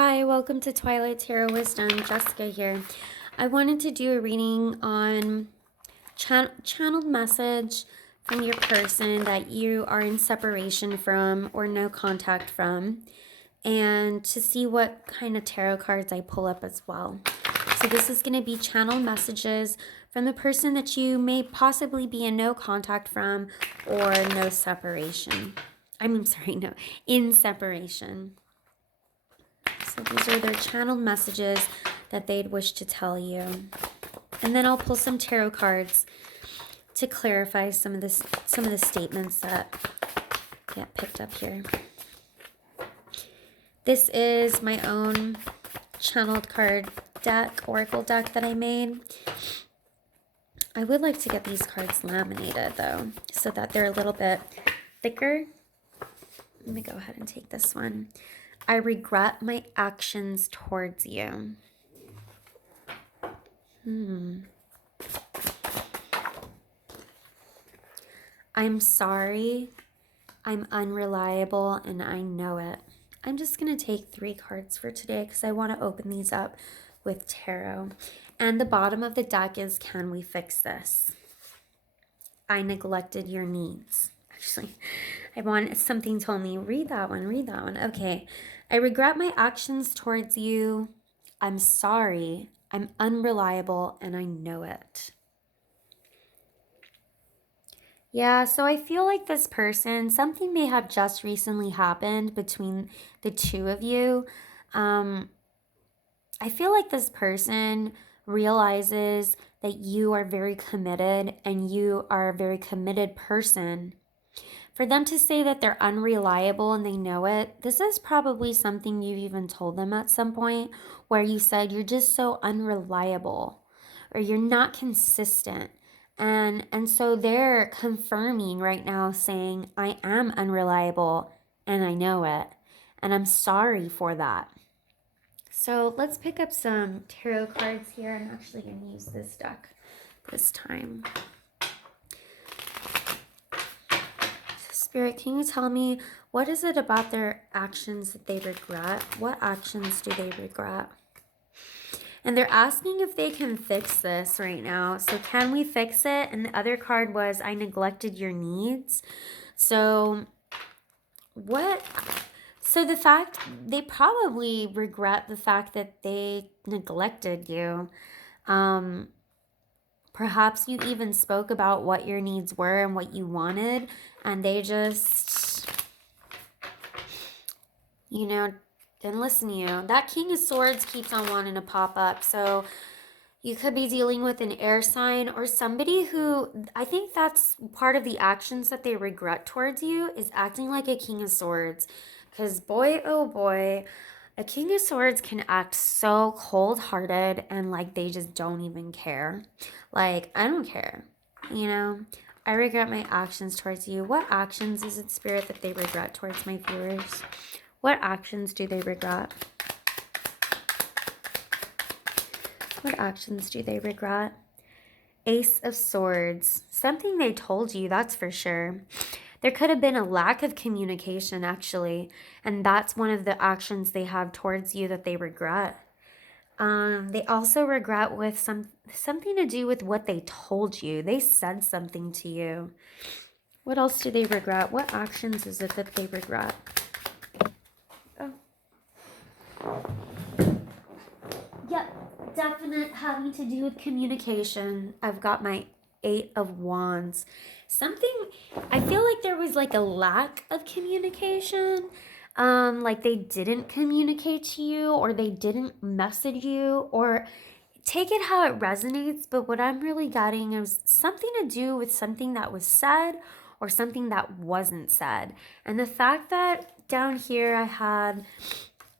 Hi, welcome to Twilight Tarot Wisdom. Jessica here. I wanted to do a reading on channeled message from your person that you are in separation from or no contact from, and to see what kind of tarot cards I pull up as well. So this is going to be channeled messages from the person that you may possibly be in no contact from or no separation. In separation. So these are their channeled messages that they'd wish to tell you. And then I'll pull some tarot cards to clarify some of the statements that get picked up here. This is my own channeled card deck, oracle deck that I made. I would like to get these cards laminated though, so that they're a little bit thicker. Let me go ahead and take this one. I regret my actions towards you. I'm sorry. I'm unreliable and I know it. I'm just going to take 3 cards for today because I want to open these up with tarot. And the bottom of the deck is, can we fix this? I neglected your needs. Actually, something told me, read that one. Okay. I regret my actions towards you. I'm sorry. I'm unreliable and I know it. Yeah, so I feel like this person, something may have just recently happened between the two of you. I feel like this person realizes that you are very committed and you are a very committed person. For them to say that they're unreliable and they know it, this is probably something you've even told them at some point, where you said you're just so unreliable or you're not consistent. And so they're confirming right now, saying, I am unreliable and I know it. And I'm sorry for that. So let's pick up some tarot cards here. I'm actually going to use this deck this time. Spirit, can you tell me, what is it about their actions that they regret? What actions do they regret? And they're asking if they can fix this right now. So can we fix it? And the other card was, I neglected your needs. So what? So the fact, they probably regret the fact that they neglected you. Perhaps you even spoke about what your needs were and what you wanted, and they just, didn't listen to you. That King of Swords keeps on wanting to pop up. So you could be dealing with an air sign or somebody who, I think that's part of the actions that they regret towards you, is acting like a King of Swords. Because boy, oh boy, a King of Swords can act so cold-hearted and like they just don't even care. Like, I don't care, I regret my actions towards you. What actions is it, Spirit, that they regret towards my viewers? What actions do they regret? What actions do they regret? Ace of Swords. Something they told you, that's for sure. There could have been a lack of communication, actually, and that's one of the actions they have towards you that they regret. They also regret with something to do with what they told you. They said something to you. What else do they regret? What actions is it that they regret? Oh. Yep, definite having to do with communication. I've got my 8 of Wands. I feel like there was like a lack of communication. Like they didn't communicate to you, or they didn't message you, or take it how it resonates. But what I'm really getting is something to do with something that was said or something that wasn't said. And the fact that down here I had,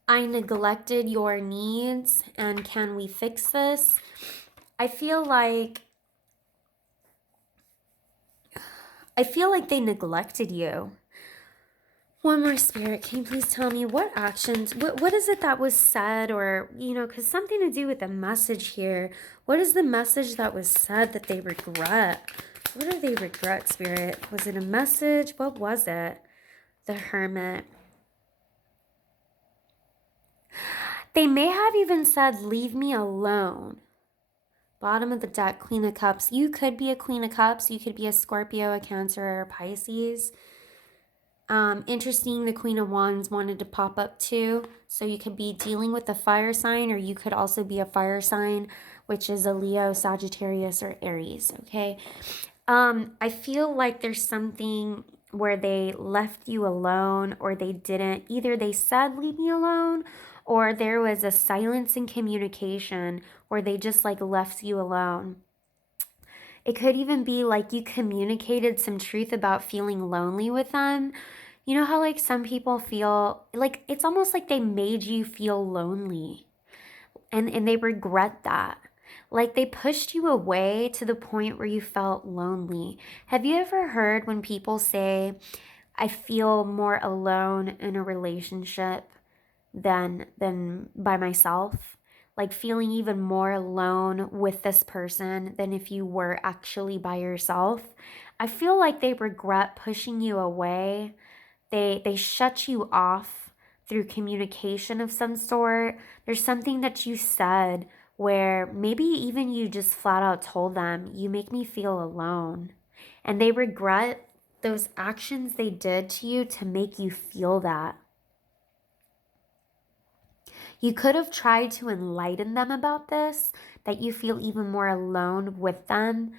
I neglected your needs and can we fix this? I feel like they neglected you. One more, Spirit, can you please tell me what actions, what is it that was said, or, because something to do with the message here. What is the message that was said that they regret? What do they regret, Spirit? Was it a message? What was it? The Hermit. They may have even said, leave me alone. Bottom of the deck, Queen of Cups. You could be a Queen of Cups. You could be a Scorpio, a Cancer, or a Pisces. Interesting, the Queen of Wands wanted to pop up too. So you could be dealing with a fire sign, or you could also be a fire sign, which is a Leo, Sagittarius, or Aries, okay? I feel like there's something where they left you alone, or they didn't. Either they said, leave me alone, or there was a silence in communication where they just like left you alone. It could even be like you communicated some truth about feeling lonely with them. You know how like some people feel like it's almost like they made you feel lonely, and they regret that. Like they pushed you away to the point where you felt lonely. Have you ever heard when people say, I feel more alone in a relationship than by myself? Like feeling even more alone with this person than if you were actually by yourself. I feel like they regret pushing you away. They shut you off through communication of some sort. There's something that you said where maybe even you just flat out told them, you make me feel alone. And they regret those actions they did to you to make you feel that. You could have tried to enlighten them about this, that you feel even more alone with them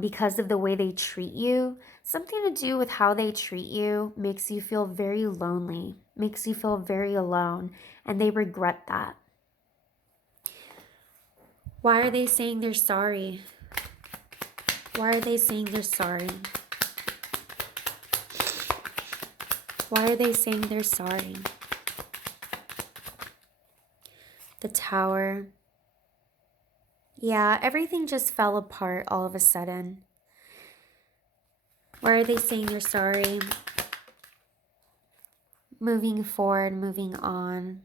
because of the way they treat you. Something to do with how they treat you makes you feel very lonely, makes you feel very alone, and they regret that. Why are they saying they're sorry? Why are they saying they're sorry? Why are they saying they're sorry? The Tower. Yeah, everything just fell apart all of a sudden. Why are they saying they're sorry? Moving forward, moving on.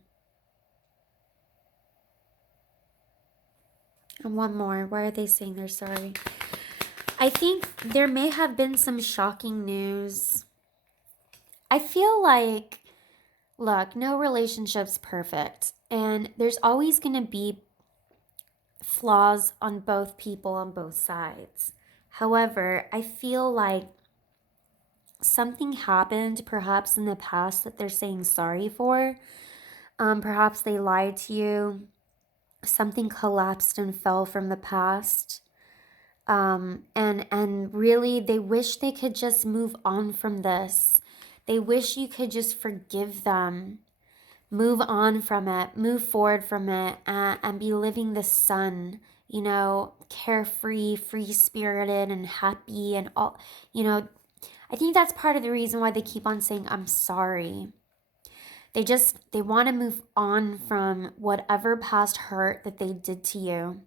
And one more. Why are they saying they're sorry? I think there may have been some shocking news. I feel like, look, no relationship's perfect. And there's always going to be flaws on both people on both sides. However, I feel like something happened perhaps in the past that they're saying sorry for. Perhaps they lied to you. Something collapsed and fell from the past. And really they wish they could just move on from this. They wish you could just forgive them, move on from it, move forward from it, and be living the sun, you know, carefree, free-spirited, and happy, and all, you know. I think that's part of the reason why they keep on saying, I'm sorry. They want to move on from whatever past hurt that they did to you.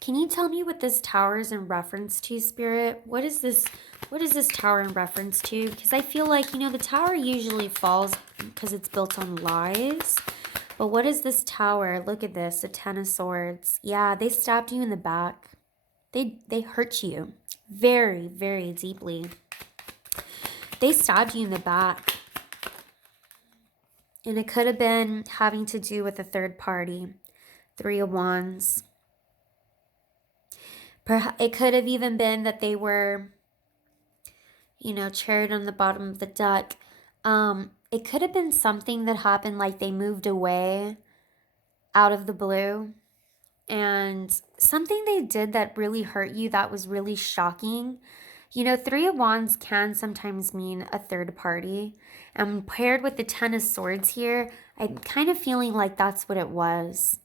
Can you tell me what this tower is in reference to, Spirit? What is this tower in reference to? Because I feel like, you know, the tower usually falls because it's built on lies. But what is this tower? Look at this, the Ten of Swords. Yeah, they stabbed you in the back. They hurt you very, very deeply. They stabbed you in the back. And it could have been having to do with a third party. Three of Wands. It could have even been that they were, you know, chariot on the bottom of the deck. It could have been something that happened, like they moved away out of the blue. And something they did that really hurt you, that was really shocking. You know, Three of Wands can sometimes mean a third party. And paired with the Ten of Swords here, I'm kind of feeling like that's what it was.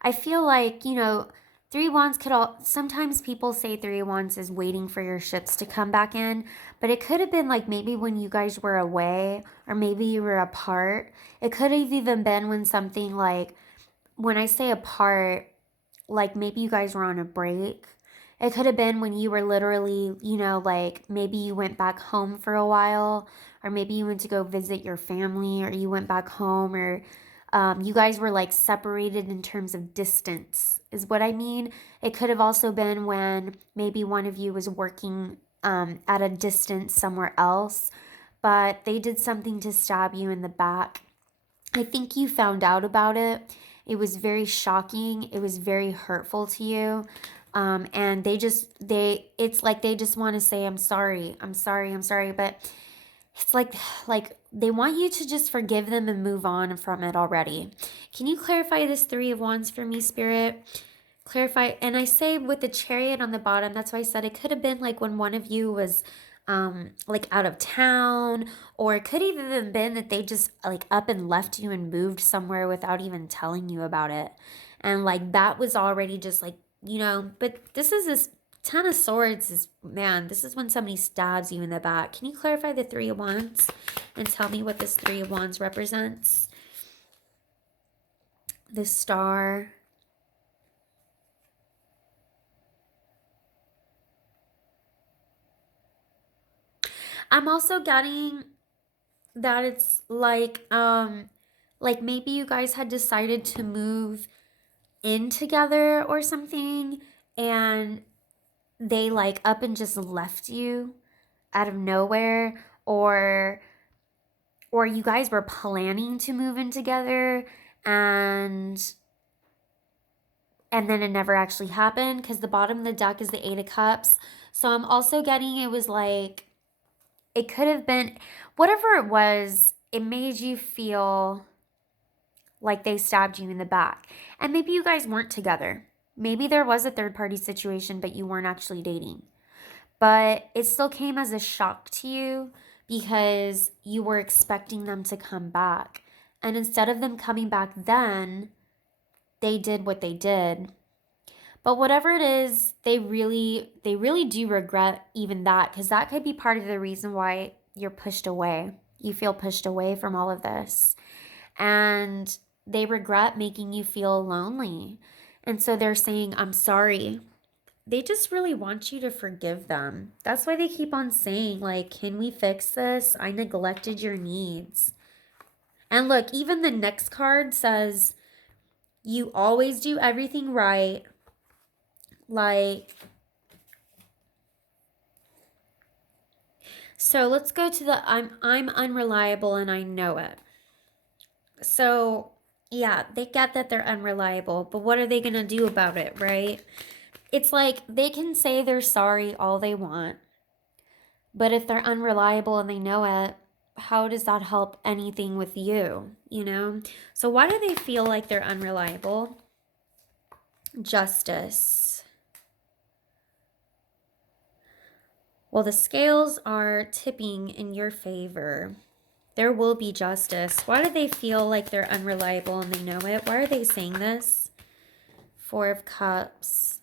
I feel like, you know, Three of Wands could sometimes people say Three of Wands is waiting for your ships to come back in, but it could have been like maybe when you guys were away, or maybe you were apart. It could have even been when something like, when I say apart, like maybe you guys were on a break. It could have been when you were literally, you know, like maybe you went back home for a while, or maybe you went to go visit your family, or you went back home, or you guys were like separated in terms of distance, is what I mean. It could have also been when maybe one of you was working at a distance somewhere else, but they did something to stab you in the back. I think you found out about it. It was very shocking. It was very hurtful to you. And it's like they just want to say, I'm sorry, I'm sorry, I'm sorry. But it's like they want you to just forgive them and move on from it already. Can you clarify this Three of Wands for me, Spirit? Clarify. And I say with the Chariot on the bottom, that's why I said it could have been like when one of you was like out of town, or it could even have been that they just like up and left you and moved somewhere without even telling you about it. And like that was already just like, but this Ten of Swords is, man, this is when somebody stabs you in the back. Can you clarify the Three of Wands and tell me what this Three of Wands represents? The Star. I'm also getting that it's like maybe you guys had decided to move in together or something, and they like up and just left you out of nowhere, or you guys were planning to move in together and then it never actually happened, because the bottom of the deck is the Eight of Cups. So I'm also getting it was like, it could have been, whatever it was, it made you feel like they stabbed you in the back. And maybe you guys weren't together. Maybe there was a third party situation, but you weren't actually dating. But it still came as a shock to you because you were expecting them to come back. And instead of them coming back then, they did what they did. But whatever it is, they really do regret even that, because that could be part of the reason why you're pushed away. You feel pushed away from all of this. And they regret making you feel lonely. And so they're saying, I'm sorry. They just really want you to forgive them. That's why they keep on saying, like, can we fix this? I neglected your needs. And look, even the next card says, you always do everything right. Like, so let's go to the I'm unreliable and I know it. So yeah, they get that they're unreliable, but what are they gonna do about it, right? It's like they can say they're sorry all they want, but if they're unreliable and they know it, how does that help anything with you, So why do they feel like they're unreliable? Justice. Well, the scales are tipping in your favor. There will be justice. Why do they feel like they're unreliable and they know it? Why are they saying this? Four of Cups.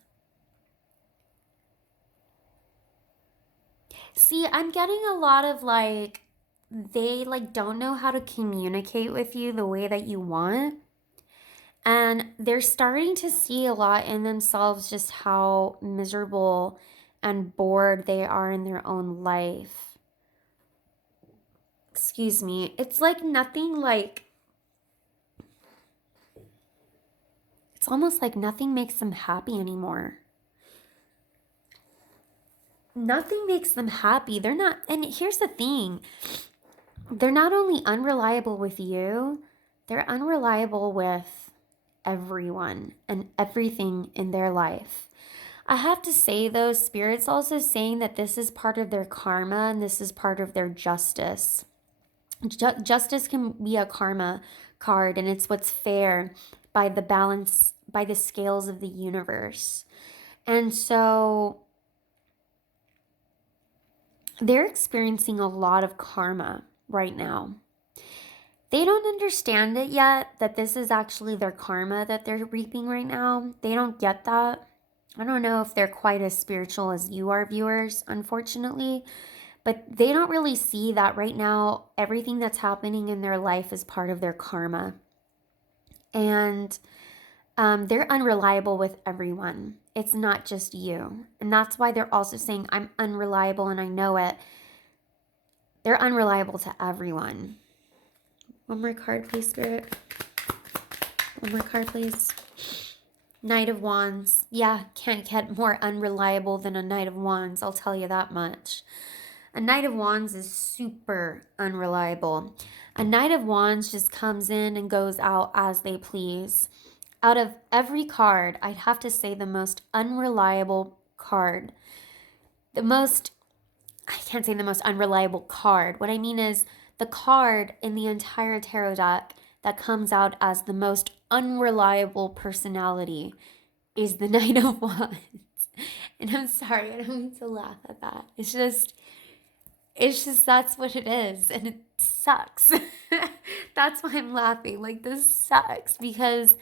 See, I'm getting a lot of like, they like don't know how to communicate with you the way that you want. And they're starting to see a lot in themselves just how miserable and bored they are in their own life. Excuse me. It's like nothing like, it's almost like nothing makes them happy anymore. Nothing makes them happy. They're not, and here's the thing. They're not only unreliable with you, they're unreliable with everyone and everything in their life. I have to say though, Spirit's also saying that this is part of their karma and this is part of their justice. Justice can be a karma card, and it's what's fair by the balance, by the scales of the universe. And so they're experiencing a lot of karma right now. They don't understand it yet, that this is actually their karma that they're reaping right now. They don't get that. I don't know if they're quite as spiritual as you are, viewers, unfortunately. But they don't really see that right now everything that's happening in their life is part of their karma. And they're unreliable with everyone. It's not just you. And that's why they're also saying, I'm unreliable and I know it. They're unreliable to everyone. One more card, please, Spirit. One more card, please. Knight of Wands. Yeah, can't get more unreliable than a Knight of Wands. I'll tell you that much. A Knight of Wands is super unreliable. A Knight of Wands just comes in and goes out as they please. Out of every card, I'd have to say the most unreliable card. I can't say the most unreliable card. What I mean is the card in the entire tarot deck that comes out as the most unreliable personality is the Knight of Wands. And I'm sorry, I don't mean to laugh at that. It's just that's what it is, and it sucks. That's why I'm laughing. Like, this sucks because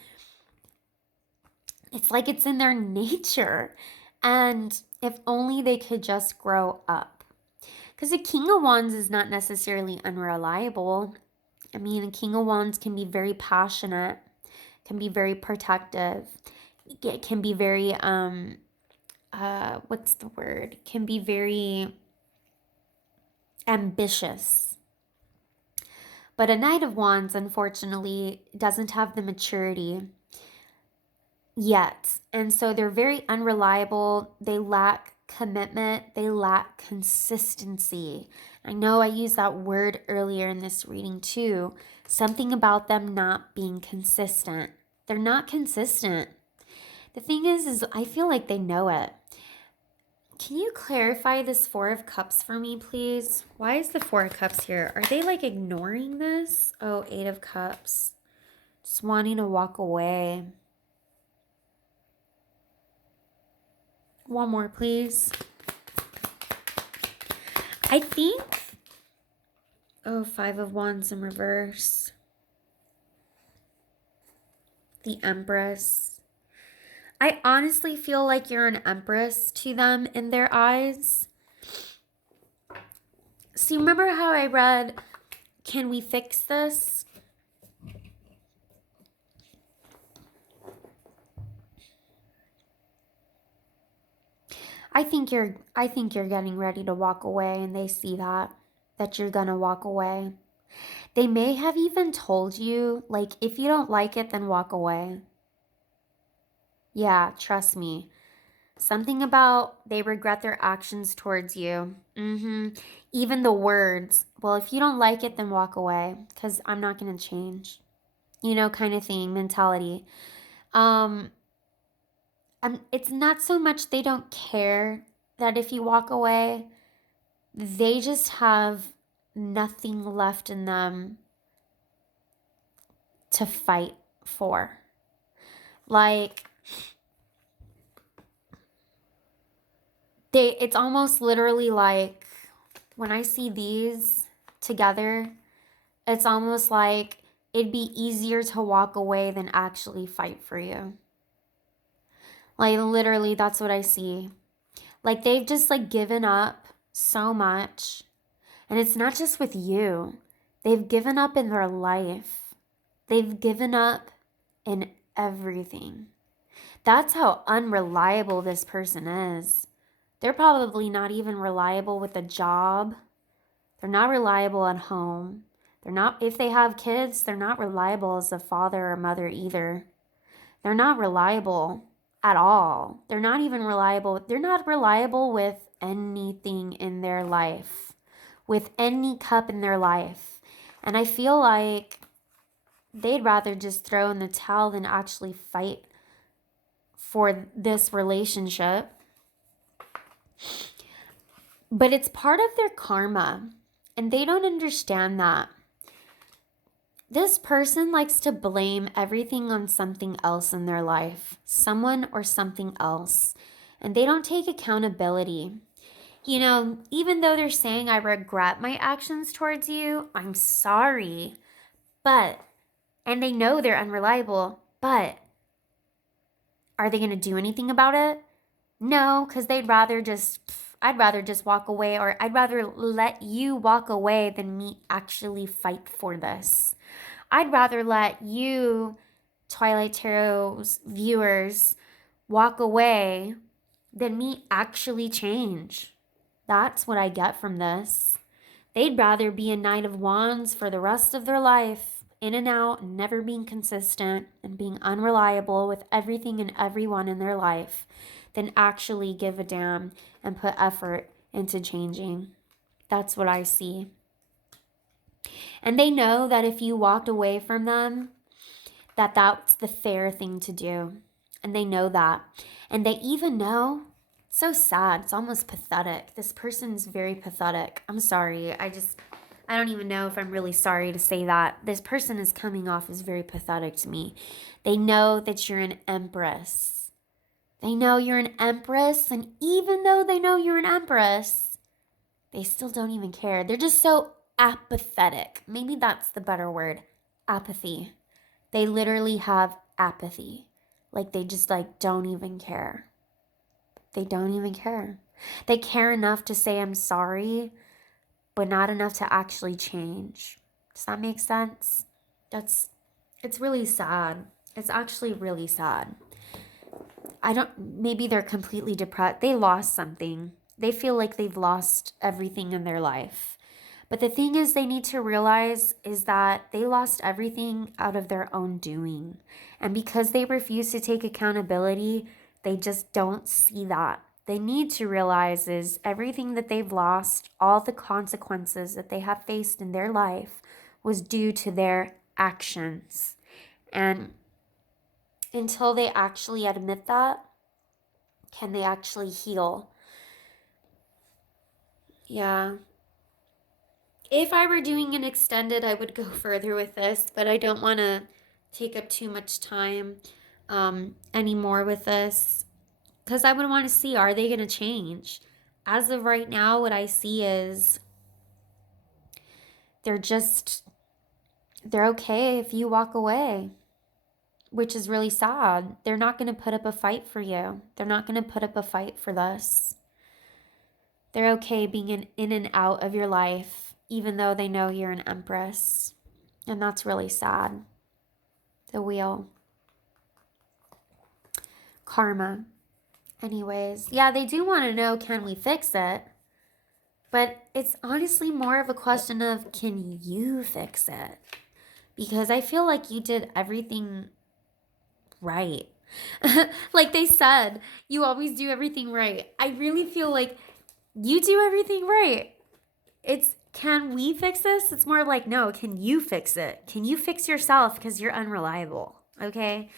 it's like it's in their nature. And if only they could just grow up. Because a King of Wands is not necessarily unreliable. I mean, a King of Wands can be very passionate, can be very protective. It can be very, what's the word? Can be very ambitious. But a Knight of Wands, unfortunately, doesn't have the maturity yet. And so they're very unreliable. They lack commitment. They lack consistency. I know I used that word earlier in this reading too. Something about them not being consistent. They're not consistent. The thing is I feel like they know it. Can you clarify this Four of Cups for me, please? Why is the Four of Cups here? Are they like ignoring this? Oh, Eight of Cups. Just wanting to walk away. One more, please. I think... Oh, Five of Wands in reverse. The Empress. I honestly feel like you're an empress to them in their eyes. See, remember how I read, can we fix this? I think you're getting ready to walk away, and they see that you're gonna walk away. They may have even told you, like, if you don't like it, then walk away. Yeah, trust me. Something about they regret their actions towards you. Even the words. Well, if you don't like it, then walk away, because I'm not going to change. You know, kind of thing, mentality. It's not so much they don't care that if you walk away, they just have nothing left in them to fight for. Like... it's almost literally like when I see these together, it's almost like it'd be easier to walk away than actually fight for you. Like, literally, that's what I see. Like, they've just like given up so much. And it's not just with you. They've given up in their life. They've given up in everything. That's how unreliable this person is. They're probably not even reliable with a job. They're not reliable at home. They're not, if they have kids, they're not reliable as a father or mother either. They're not reliable at all. They're not even reliable. They're not reliable with anything in their life, with any cup in their life. And I feel like they'd rather just throw in the towel than actually fight for this relationship. But it's part of their karma, and they don't understand that. This person likes to blame everything on something else in their life, someone or something else, and they don't take accountability. You know, even though they're saying, I regret my actions towards you, I'm sorry, but, and they know they're unreliable, but are they going to do anything about it? No, because I'd rather just walk away, or I'd rather let you walk away than me actually fight for this. I'd rather let you, Twilight Tarot's viewers, walk away than me actually change. That's what I get from this. They'd rather be a Knight of Wands for the rest of their life, in and out, and never being consistent and being unreliable with everything and everyone in their life, than actually give a damn and put effort into changing. That's what I see. And they know that if you walked away from them, that that's the fair thing to do. And they know that. And they even know, it's so sad, it's almost pathetic. This person's very pathetic. I'm sorry. I don't even know if I'm really sorry to say that. This person is coming off as very pathetic to me. They know that you're an empress. They know you're an empress. And even though they know you're an empress, they still don't even care. They're just so apathetic. Maybe that's the better word. Apathy. They literally have apathy. Like they just don't even care. They don't even care. They care enough to say I'm sorry, but not enough to actually change. Does that make sense? It's really sad. It's actually really sad. Maybe they're completely depressed. They lost something. They feel like they've lost everything in their life. But the thing is, they need to realize is that they lost everything out of their own doing. And because they refuse to take accountability, they just don't see that. They need to realize is everything that they've lost, all the consequences that they have faced in their life was due to their actions. And until they actually admit that, can they actually heal? Yeah. If I were doing an extended, I would go further with this, but I don't want to take up too much time anymore with this because I would want to see, are they going to change? As of right now, what I see is they're okay if you walk away, which is really sad. They're not going to put up a fight for you. They're not going to put up a fight for this. They're okay being in and out of your life, even though they know you're an empress. And that's really sad. The wheel. Karma. Anyways, yeah, they do want to know, can we fix it? But it's honestly more of a question of, can you fix it? Because I feel like you did everything right. Like they said, you always do everything right. I really feel like you do everything right. It's, can we fix this? It's more like, no, can you fix it? Can you fix yourself? Because you're unreliable. Okay?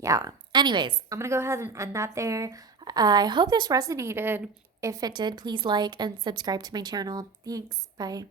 Yeah. Anyways, I'm going to go ahead and end that there. I hope this resonated. If it did, please like and subscribe to my channel. Thanks. Bye.